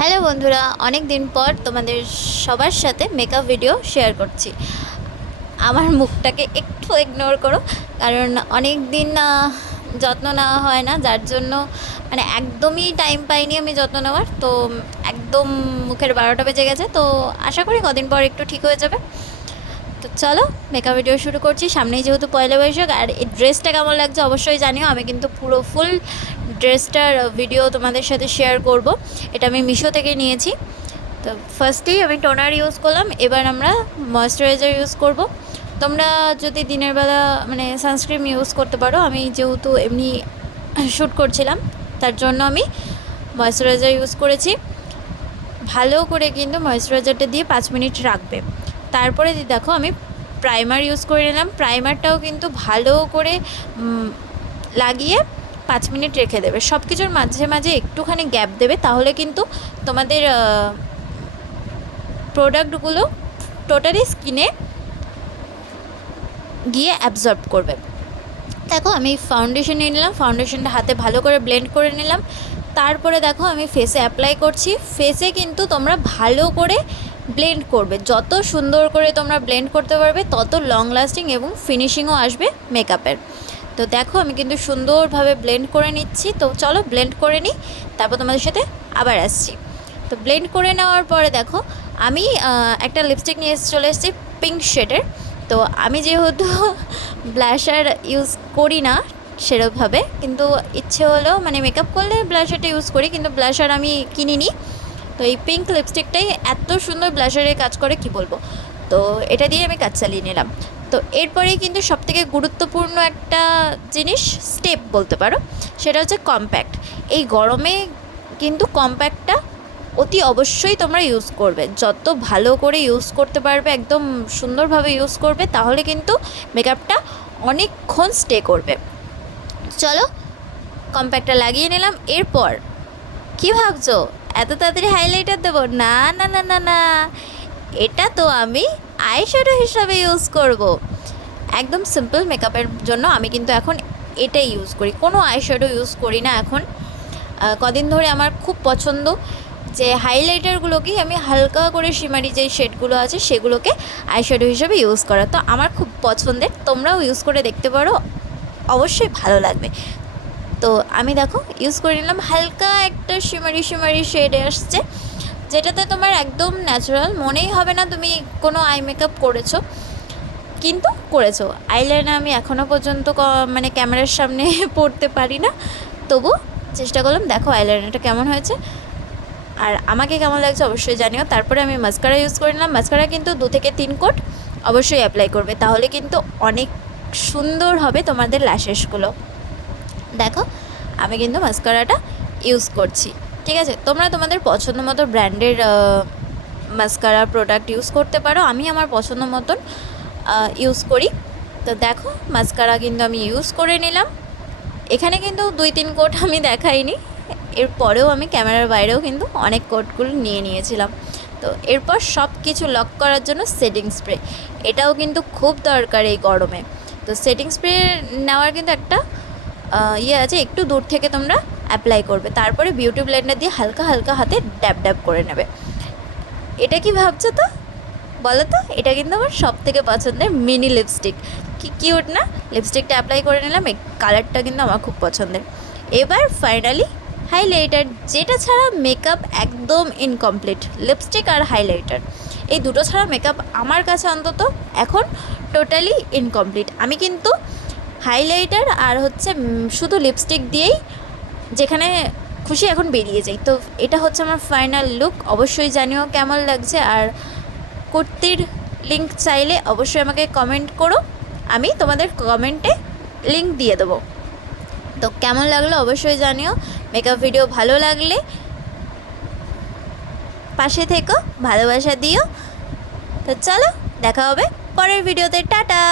Hello বন্ধুরা অনেক দিন পর তোমাদের সবার সাথে মেকআপ ভিডিও শেয়ার করছি। আমার মুখটাকে একটু ইগনোর করো, কারণ অনেক দিন যত্ন নেওয়া হয় না, যার জন্য মানে একদমই টাইম পাইনি আমি যত্ন নেওয়ার। তো একদম মুখের বারোটা বেজে গেছে, তো আশা করি কদিন পর একটু ঠিক হয়ে যাবে। তো চলো মেকআপ ভিডিও শুরু করছি। সামনেই যেহেতু পয়লা বৈশাখ, আর এই ড্রেসটা কেমন লাগছে অবশ্যই জানিও। আমি কিন্তু পুরো ফুল ড্রেসটার ভিডিও তোমাদের সাথে শেয়ার করব। এটা আমি মিশো থেকে নিয়েছি। তো ফার্স্টেই আমি টোনার ইউজ করলাম, এবার আমরা ময়শ্চারাইজার ইউজ করব। তোমরা যদি দিনের বেলা মানে সানস্ক্রিন ইউজ করতে পারো, আমি যেহেতু এমনি শ্যুট করছিলাম, তার জন্য আমি ময়শ্চারাইজার ইউজ করেছি। ভালো করে কিন্তু ময়শ্চারাইজারটা দিয়ে পাঁচ মিনিট রাখবে। তারপরে দেখো আমি প্রাইমার ইউজ করে নিলাম। প্রাইমারটাও কিন্তু ভালো করে লাগিয়ে পাঁচ মিনিট রেখে দেবে। সব কিছুর মাঝে মাঝে একটুখানি গ্যাপ দেবে, তাহলে কিন্তু তোমাদের প্রোডাক্টগুলো টোটালি স্কিনে গিয়ে অ্যাবজর্ব করবে। দেখো আমি ফাউন্ডেশন নিয়ে নিলাম ফাউন্ডেশনটা হাতে ভালো করে ব্লেন্ড করে নিলাম। তারপরে দেখো আমি ফেসে অ্যাপ্লাই করছি। ফেসে কিন্তু তোমরা ভালো করে ব্লেন্ড করবে। যত সুন্দর করে তোমরা ব্লেন্ড করতে পারবে, তত লং লাস্টিং এবং ফিনিশিংও আসবে মেকআপের তো দেখো, আমি কিন্তু সুন্দরভাবে ব্লেন্ড করে নিচ্ছি। তো চলো ব্লেন্ড করে নিই, তারপর তোমাদের সাথে আবার আসছি। তো ব্লেন্ড করে নেওয়ার পরে দেখো, আমি একটা লিপস্টিক নিয়ে চলে এসেছি পিঙ্ক শেডের তো আমি যেহেতু ব্লাশার ইউজ করি না সেরকমভাবে, কিন্তু ইচ্ছে হলো মানে মেকআপ করলে ব্লাশারটা ইউজ করি, কিন্তু ব্লাশার আমি কিনিনি। তো এই পিঙ্ক লিপস্টিকটাই এত সুন্দর ব্লাশারে কাজ করে, কি বলব? তো এটা দিয়ে আমি কাজ চালিয়ে নিলাম। তো এরপরেই কিন্তু সবথেকে গুরুত্বপূর্ণ একটা জিনিস স্টেপ বলতে পারো, সেটা হচ্ছে কম্প্যাক্ট এই গরমে কিন্তু কম্প্যাক্টটা অতি অবশ্যই তোমরা ইউজ করবে। যত ভালো করে ইউজ করতে পারবে, একদম সুন্দরভাবে ইউজ করবে, তাহলে কিন্তু মেকআপটা অনেকক্ষণ স্টে করবে। চলো কম্প্যাক্টটা লাগিয়ে নিলাম। এরপর, কী ভাবছ? এত তাড়াতাড়ি হাইলাইটার দেবো? না না না না না। এটা তো আমি আইশ্যাডো হিসাবে ইউজ করব। একদম সিম্পল মেকআপের জন্য আমি কিন্তু এখন এটাই ইউজ করি। কোনো আইশ্যাডো ইউজ করি না এখন। কদিন ধরে আমার খুব পছন্দ যে হাইলাইটারগুলোকেই আমি হালকা করে শিমারি যে শেডগুলো আছে সেগুলোকে আইশ্যাডো হিসেবে ইউজ করা। তো আমার খুব পছন্দের। তোমরাও ইউজ করে দেখতে পারো। অবশ্যই ভালো লাগবে। তো আমি দেখো ইউজ করে নিলাম, হালকা একটা শিমারি শিমারি শেডে আসছে, যেটাতে তোমার একদম ন্যাচারাল মনেই হবে না তুমি কোনো আই মেকআপ করেছ, কিন্তু করেছ। আইলাইনার আমি এখনও পর্যন্ত মানে ক্যামেরার সামনে পড়তে পারি না, তবু চেষ্টা করলাম, দেখো আইলাইনারটা কেমন হয়েছে। আর আমাকে কেমন লাগছে অবশ্যই জানিও, তারপরে আমি মাস্কারা ইউজ করে নিলাম মাস্কারা কিন্তু দু থেকে তিন কোট অবশ্যই অ্যাপ্লাই করবে, তাহলে কিন্তু অনেক সুন্দর হবে তোমাদের ল্যাশেসগুলো দেখো, আমি কিন্তু মাস্কারাটা ইউজ করছি। ঠিক আছে, তোমরা তোমাদের পছন্দ মতো ব্র্যান্ডের মাস্কারা প্রোডাক্ট ইউজ করতে পারো। আমি আমার পছন্দ মতন ইউজ করি। তো দেখো মাস্কারা কিন্তু আমি ইউজ করে নিলাম। এখানে কিন্তু দুই তিন কোট আমি দেখাইনি। এরপরেও আমি ক্যামেরার বাইরেও কিন্তু অনেক কোটগুলো নিয়ে নিয়েছিলাম। তো এরপর সব কিছু লক করার জন্য সেটিং স্প্রে এটাও কিন্তু খুব দরকার এই গরমে। তো সেটিং স্প্রে নেওয়ার কিন্তু একটা ইয়ে আছে, একটু দূর থেকে তোমরা অ্যাপ্লাই করবে। তারপরে বিউটি ব্লেন্ডার দিয়ে হালকা হালকা হাতে ড্যাব ড্যাব করে নেবে। এটা কি ভাবছ তো? বলো তো, এটা কিন্তু আমার সব থেকে পছন্দের মিনি লিপস্টিক কি কিউট না? লিপস্টিকটা অ্যাপ্লাই করে নিলাম, এই কালারটা কিন্তু আমার খুব পছন্দের। এবার ফাইনালি হাইলাইটার যেটা ছাড়া মেকআপ একদম ইনকমপ্লিট লিপস্টিক আর হাইলাইটার এই দুটো ছাড়া মেকআপ আমার কাছে অন্তত এখন টোটালি ইনকমপ্লিট আমি কিন্তু হাইলাইটার আর হচ্ছে শুধু লিপস্টিক দিয়েই যেখানে খুশি এখন বেরিয়ে যাই। তো এটা হচ্ছে আমার ফাইনাল লুক। অবশ্যই জানিও কেমন লাগছে আর কুর্তির লিঙ্ক চাইলে অবশ্যই আমাকে কমেন্ট করো। আমি তোমাদের কমেন্টে লিঙ্ক দিয়ে দেবো। তো কেমন লাগল অবশ্যই জানিও। মেকআপ ভিডিও ভালো লাগলে পাশে থেকো, ভালোবাসা দিও। তো চলো, দেখা হবে পরের ভিডিওতে টাটা!